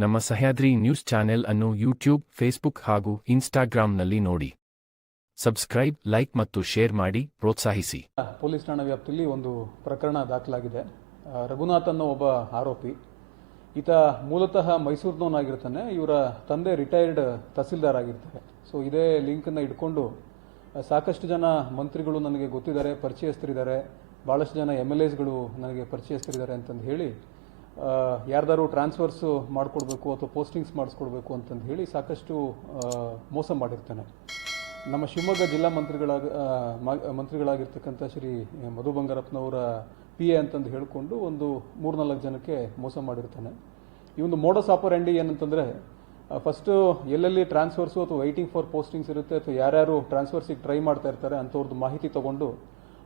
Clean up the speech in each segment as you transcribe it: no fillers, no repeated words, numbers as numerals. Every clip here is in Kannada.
ನಮ್ಮ ಸಹ್ಯಾದ್ರಿ ನ್ಯೂಸ್ ಚಾನೆಲ್ ಅನ್ನು ಯೂಟ್ಯೂಬ್, ಫೇಸ್ಬುಕ್ ಹಾಗೂ ಇನ್ಸ್ಟಾಗ್ರಾಂನಲ್ಲಿ ನೋಡಿ. ಸಬ್ಸ್ಕ್ರೈಬ್, ಲೈಕ್ ಮತ್ತು ಶೇರ್ ಮಾಡಿ ಪ್ರೋತ್ಸಾಹಿಸಿ. ಪೊಲೀಸ್ ಠಾಣಾ ವ್ಯಾಪ್ತಿಯಲ್ಲಿ ಒಂದು ಪ್ರಕರಣ ದಾಖಲಾಗಿದೆ. ರಘುನಾಥ್ ಅನ್ನೋ ಒಬ್ಬ ಆರೋಪಿ. ಈತ ಮೂಲತಃ ಮೈಸೂರಿನವನಾಗಿರ್ತಾನೆ. ಇವರ ತಂದೆ ರಿಟೈರ್ಡ್ ತಹಸೀಲ್ದಾರ್ ಆಗಿರ್ತಾರೆ. ಸೊ ಇದೇ ಲಿಂಕನ್ನು ಇಟ್ಕೊಂಡು ಸಾಕಷ್ಟು ಜನ ಮಂತ್ರಿಗಳು ನನಗೆ ಗೊತ್ತಿದ್ದಾರೆ, ಪರಿಚಯಸ್ಥರಿದ್ದಾರೆ, ಭಾಳಷ್ಟು ಜನ MLAsಗಳು ನನಗೆ ಪರಿಚಯಸ್ಥರಿದ್ದಾರೆ ಅಂತಂದು ಹೇಳಿ ಯಾರ್ದಾರು ಟ್ರಾನ್ಸ್ಫರ್ಸು ಮಾಡಿಕೊಡ್ಬೇಕು ಅಥವಾ ಪೋಸ್ಟಿಂಗ್ಸ್ ಮಾಡಿಸ್ಕೊಡ್ಬೇಕು ಅಂತಂದು ಹೇಳಿ ಸಾಕಷ್ಟು ಮೋಸ ಮಾಡಿರ್ತಾನೆ. ನಮ್ಮ ಶಿವಮೊಗ್ಗ ಜಿಲ್ಲಾ ಮಂತ್ರಿಗಳಾಗಿರ್ತಕ್ಕಂಥ ಶ್ರೀ ಮಧು ಬಂಗಾರಪ್ಪನವರ PA ಅಂತಂದು ಹೇಳಿಕೊಂಡು ಒಂದು 3-4 ಜನಕ್ಕೆ ಮೋಸ ಮಾಡಿರ್ತಾನೆ. ಈ ಒಂದು ಮೋಡಸ್ ಆಪರೆಂಡಿ ಏನಂತಂದರೆ, ಫಸ್ಟು ಎಲ್ಲೆಲ್ಲಿ ಟ್ರಾನ್ಸ್ಫರ್ಸು ಅಥವಾ ವೈಟಿಂಗ್ ಫಾರ್ ಪೋಸ್ಟಿಂಗ್ಸ್ ಇರುತ್ತೆ ಅಥವಾ ಯಾರ್ಯಾರು ಟ್ರಾನ್ಸ್ಫರ್ಸಿಗೆ ಟ್ರೈ ಮಾಡ್ತಾ ಇರ್ತಾರೆ ಅಂಥವ್ರದ್ದು ಮಾಹಿತಿ ತೊಗೊಂಡು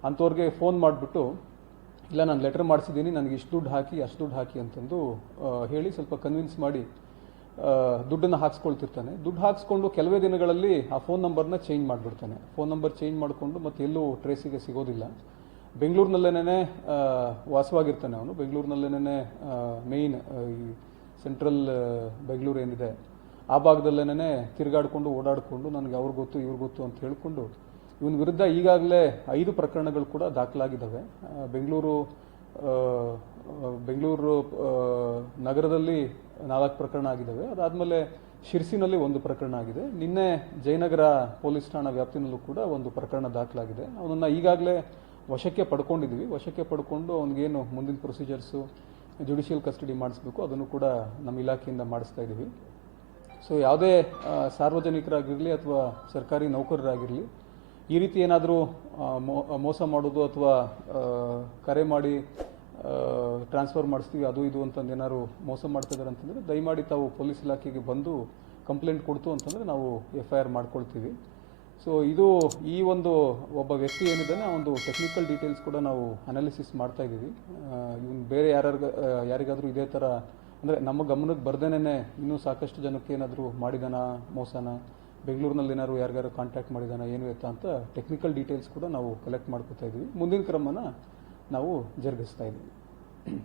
ಅಂಥವ್ರಿಗೆ ಫೋನ್ ಮಾಡಿಬಿಟ್ಟು, ಇಲ್ಲ ನಾನು ಲೆಟರ್ ಮಾಡಿಸಿದ್ದೀನಿ, ನನಗೆ ಇಷ್ಟು ದುಡ್ಡು ಹಾಕಿ ಅಷ್ಟು ದುಡ್ಡು ಹಾಕಿ ಅಂತಂದು ಹೇಳಿ ಸ್ವಲ್ಪ ಕನ್ವಿನ್ಸ್ ಮಾಡಿ ದುಡ್ಡನ್ನು ಹಾಕ್ಸ್ಕೊಳ್ತಿರ್ತಾನೆ. ದುಡ್ಡು ಹಾಕ್ಸ್ಕೊಂಡು ಕೆಲವೇ ದಿನಗಳಲ್ಲಿ ಆ ಫೋನ್ ನಂಬರ್ನ ಚೇಂಜ್ ಮಾಡಿಬಿಡ್ತಾನೆ. ಫೋನ್ ನಂಬರ್ ಚೇಂಜ್ ಮಾಡಿಕೊಂಡು ಮತ್ತೆ ಎಲ್ಲೂ ಟ್ರೇಸಿಗೆ ಸಿಗೋದಿಲ್ಲ. ಬೆಂಗಳೂರಿನಲ್ಲೇನೇ ವಾಸವಾಗಿರ್ತಾನೆ ಅವನು. ಬೆಂಗಳೂರಿನಲ್ಲೇನೇ ಮೇಯ್ನ್ ಈ ಸೆಂಟ್ರಲ್ ಬೆಂಗಳೂರು ಏನಿದೆ ಆ ಭಾಗದಲ್ಲೇನೇ ತಿರುಗಾಡಿಕೊಂಡು ಓಡಾಡಿಕೊಂಡು ನನಗೆ ಅವ್ರು ಗೊತ್ತು ಇವ್ರು ಗೊತ್ತು ಅಂತ ಹೇಳಿಕೊಂಡು ಇವನ ವಿರುದ್ಧ ಈಗಾಗಲೇ 5 ಪ್ರಕರಣಗಳು ಕೂಡ ದಾಖಲಾಗಿದ್ದಾವೆ. ಬೆಂಗಳೂರು ನಗರದಲ್ಲಿ 4 ಪ್ರಕರಣ ಆಗಿದ್ದಾವೆ. ಅದಾದಮೇಲೆ ಶಿರ್ಸಿನಲ್ಲಿ 1 ಪ್ರಕರಣ ಆಗಿದೆ. ನಿನ್ನೆ ಜಯನಗರ ಪೊಲೀಸ್ ಠಾಣಾ ವ್ಯಾಪ್ತಿನಲ್ಲೂ ಕೂಡ 1 ಪ್ರಕರಣ ದಾಖಲಾಗಿದೆ. ಅವನನ್ನು ಈಗಾಗಲೇ ವಶಕ್ಕೆ ಪಡ್ಕೊಂಡಿದ್ದೀವಿ. ವಶಕ್ಕೆ ಪಡ್ಕೊಂಡು ಅವನಿಗೇನು ಮುಂದಿನ ಪ್ರೊಸೀಜರ್ಸು ಜುಡಿಷಿಯಲ್ ಕಸ್ಟಡಿ ಮಾಡಿಸ್ಬೇಕು ಅದನ್ನು ಕೂಡ ನಮ್ಮ ಇಲಾಖೆಯಿಂದ ಮಾಡಿಸ್ತಾ ಇದ್ದೀವಿ. ಸೊ ಯಾವುದೇ ಸಾರ್ವಜನಿಕರಾಗಿರಲಿ ಅಥವಾ ಸರ್ಕಾರಿ ನೌಕರರಾಗಿರಲಿ ಈ ರೀತಿ ಏನಾದರೂ ಮೋಸ ಮಾಡೋದು ಅಥವಾ ಕರೆ ಮಾಡಿ ಟ್ರಾನ್ಸ್ಫರ್ ಮಾಡಿಸ್ತೀವಿ ಅದು ಇದು ಅಂತಂದು ಏನಾದ್ರು ಮೋಸ ಮಾಡ್ತಿದ್ದಾರೆ ಅಂತಂದರೆ ದಯಮಾಡಿ ತಾವು ಪೊಲೀಸ್ ಇಲಾಖೆಗೆ ಬಂದು ಕಂಪ್ಲೇಂಟ್ ಕೊಡ್ತು ಅಂತಂದರೆ ನಾವು FIR ಮಾಡ್ಕೊಳ್ತೀವಿ. ಸೊ ಇದು ಈ ಒಂದು ಒಬ್ಬ ವ್ಯಕ್ತಿ ಏನಿದ್ದಾನೆ ಆ ಒಂದು ಟೆಕ್ನಿಕಲ್ ಡೀಟೇಲ್ಸ್ ಕೂಡ ನಾವು ಅನಾಲಿಸಿಸ್ ಮಾಡ್ತಾ ಇದ್ದೀವಿ. ಇವನು ಬೇರೆ ಯಾರಿಗಾದರೂ ಇದೇ ಥರ ಅಂದರೆ ನಮ್ಮ ಗಮನಕ್ಕೆ ಬರ್ದೇನೆ ಇನ್ನೂ ಸಾಕಷ್ಟು ಜನಕ್ಕೆ ಏನಾದರೂ ಮಾಡಿದಾನ ಮೋಸನ, ಬೆಂಗಳೂರಿನಲ್ಲಿ ಏನಾದ್ರು ಯಾರಿಗಾರು ಕಾಂಟ್ಯಾಕ್ಟ್ ಮಾಡಿದಾನ ಏನು ಎತ್ತ ಅಂತ ಟೆಕ್ನಿಕಲ್ ಡೀಟೇಲ್ಸ್ ಕೂಡ ನಾವು ಕಲೆಕ್ಟ್ ಮಾಡ್ಕೊತಾ ಇದ್ದೀವಿ. ಮುಂದಿನ ಕ್ರಮನ ನಾವು ಜರುಗಿಸ್ತಾ ಇದ್ದೀವಿ.